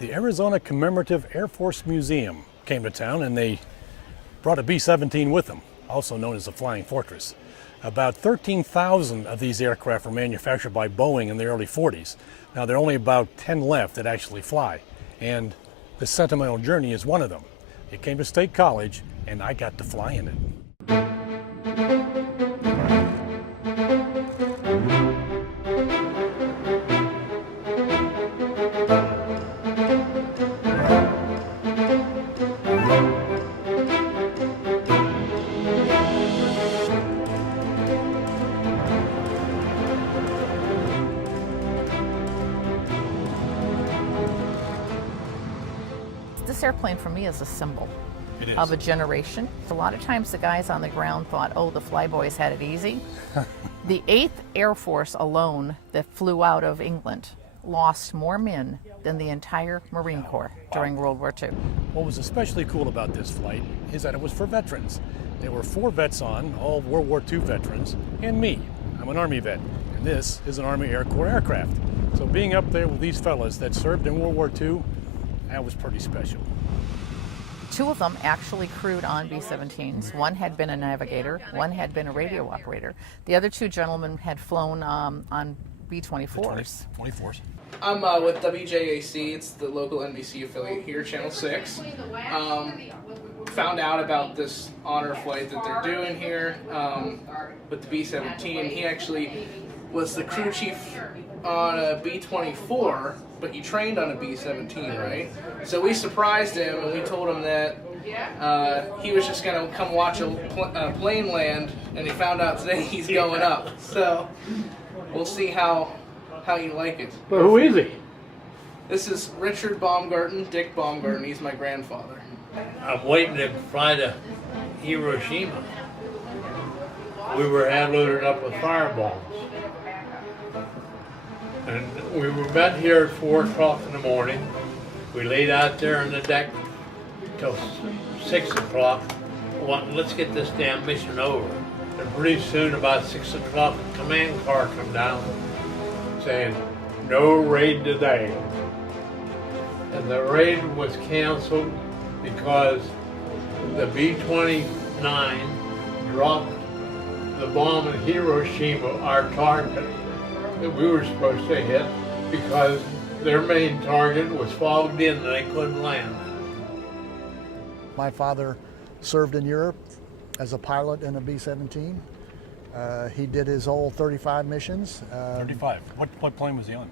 the Arizona Commemorative Air Force Museum came to town, and they brought a B-17 with them, also known as the Flying Fortress. About 13,000 of these aircraft were manufactured by Boeing in the early 40s. Now there are only about 10 left that actually fly, and the Sentimental Journey is one of them. It came to State College, and I got to fly in it. This airplane for me is a symbol It is. of a generation. A lot of times the guys on the ground thought, oh, the flyboys had it easy. The 8th Air Force alone that flew out of England lost more men than the entire Marine Corps during World War II. What was especially cool about this flight is that it was for veterans. There were 4 vets on, all World War II veterans, and me. I'm an Army vet, and this is an Army Air Corps aircraft. So being up there with these fellas that served in World War II, that was pretty special. 2 of them actually crewed on B-17s. One had been a navigator, one had been a radio operator. The other 2 gentlemen had flown on B-24s. 24s. I'm with WJAC, it's the local NBC affiliate here, Channel 6. Found out about this honor flight that they're doing here with the B-17. He actually was the crew chief on a B-24, but he trained on a B-17, right? So we surprised him and we told him that he was just going to come watch a plane land, and he found out today he's going up. So we'll see how you like it. But who is he? This is Richard Baumgarten, Dick Baumgarten. He's my grandfather. I'm waiting to fly to Hiroshima. We were hand loaded up with firebombs. And we were met here at 4 o'clock in the morning. We laid out there on the deck till 6 o'clock. Let's get this damn mission over. And pretty soon, about 6 o'clock, a command car come down saying, no raid today. And the raid was canceled because the B-29 dropped the bomb in Hiroshima, our target, that we were supposed to hit, because their main target was fogged in and they couldn't land. My father served in Europe as a pilot in a B-17. He did his whole 35 missions. 35. What plane was he on?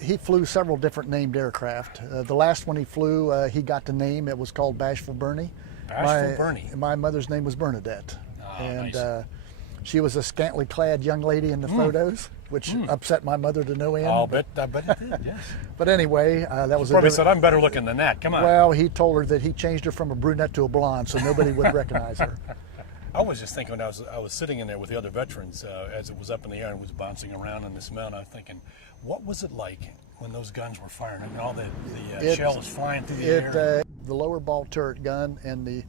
He flew several different named aircraft. The last one he flew, he got the name. It was called Bashful Bernie. Bashful Bernie. My mother's name was Bernadette. Oh, and nice. she was a scantily clad young lady in the photos, which upset my mother to no end. I bet it did, yes. But anyway, that was Probably said, I'm better looking than that, come on. Well, he told her that he changed her from a brunette to a blonde, so nobody would recognize her. I was just thinking when I was sitting in there with the other veterans as it was up in the air and was bouncing around on this mountain, I was thinking, what was it like when those guns were firing and all the shells flying through the air? The lower ball turret gun and the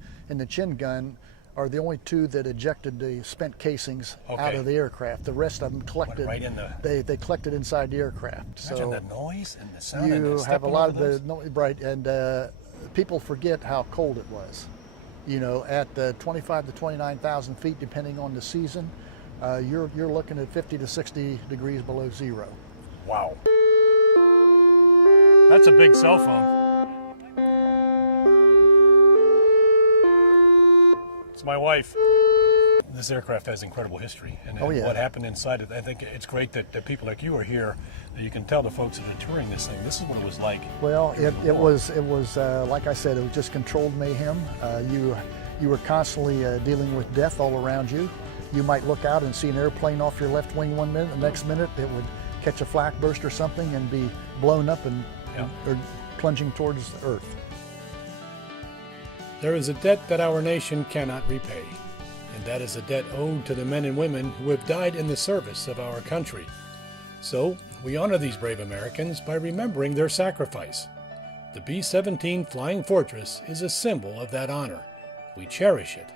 chin gun are the only 2 that ejected the spent casings out of the aircraft. The rest of them collected. Right in the. They collected inside the aircraft. Imagine So the noise and the sound. you and have a lot of the right, and people forget how cold it was. You know, at 25 to 29,000 feet, depending on the season, you're looking at 50 to 60 degrees below zero. Wow. That's a big cell phone. It's my wife. This aircraft has incredible history, and what happened inside it. I think it's great that people like you are here, that you can tell the folks that are touring this thing, this is what it was like. Well, it was like I said, it was just controlled mayhem. You were constantly dealing with death all around you. You might look out and see an airplane off your left wing one minute, the next minute it would catch a flak burst or something and be blown up and or plunging towards the earth. There is a debt that our nation cannot repay, and that is a debt owed to the men and women who have died in the service of our country. So, we honor these brave Americans by remembering their sacrifice. The B-17 Flying Fortress is a symbol of that honor. We cherish it,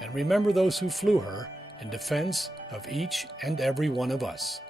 and remember those who flew her in defense of each and every one of us.